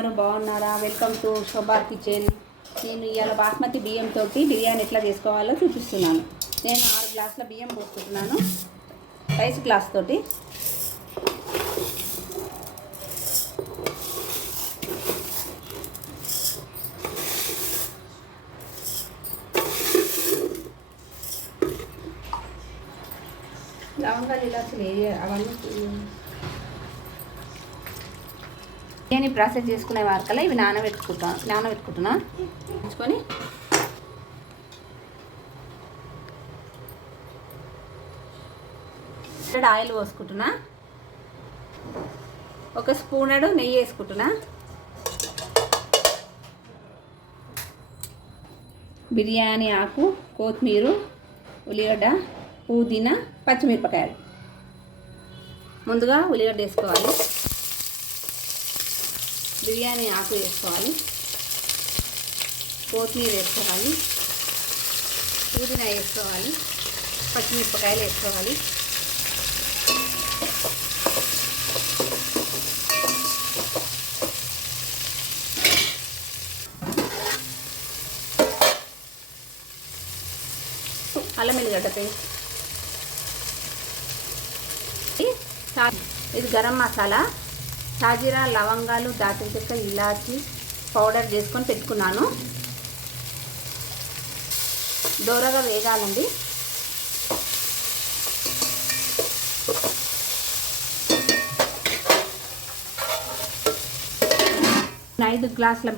ఉన్నారు? బాగున్నారా? Welcome to Shobha kitchen. నేను ఇవాళ బాస్మతి బియ్యంతో బిర్యానీ ఎట్లా చేసుకోవాలో చూపిస్తున్నాను. నేను 6 గ్లాసుల బియ్యం పోసుకుంటున్నాను రైస్ గ్లాస్ తోటి. లవంగాలు ఇలాచీలు అవన్నీ బిర్యానీ ప్రాసెస్ చేసుకునే వారికల్లా ఇవి నానబెట్టుకుంటున్నా ఉంచుకొని ఆయిల్ పోసుకుంటున్నా. 1 స్పూనడు నెయ్యి వేసుకుంటున్నా. బిర్యానీ ఆకు, కొత్తిమీర, ఉల్లిగడ్డ, పుదీనా, పచ్చిమిరపకాయలు. ముందుగా ఉల్లిగడ్డ వేసుకోవాలి, బిర్యానీ ఆకు వేసుకోవాలి, కొత్తిమీర వేసుకోవాలి, పుదీనా వేసుకోవాలి, పచ్చిమిరపకాయలు వేసుకోవాలి. అల్లం వెల్లిగడ్డ పేస్ట్. ఇది గరం మసాలా, షాజీరా, లవంగాలు, దాల్చిన చెక్క, ఇలాచి పౌడర్ చేసుకొని పెట్టుకున్నాను. దోరగా వేగాలండి. నేను 6 గ్లాసుల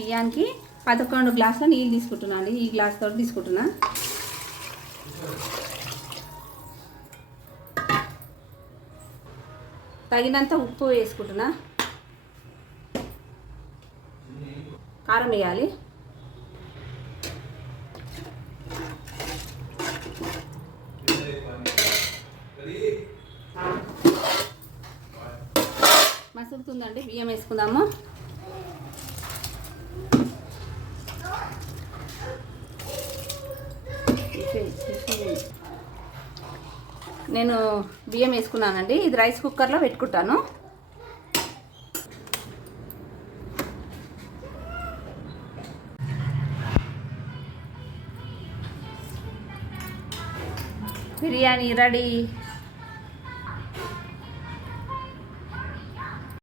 బియ్యానికి 11 గ్లాసుల నీళ్ళు తీసుకుంటున్నాను. ఈ గ్లాస్ తోటి తీసుకుంటున్నా. తగినంత ఉప్పు వేసుకుంటున్నా. కారం వేయాలి. మసులుతుందండి, బియ్యం వేసుకుందాము. నేను బియ్యం వేసుకున్నానండి. ఇది రైస్ కుక్కర్లో పెట్టుకుంటాను. బిర్యానీ రెడీ.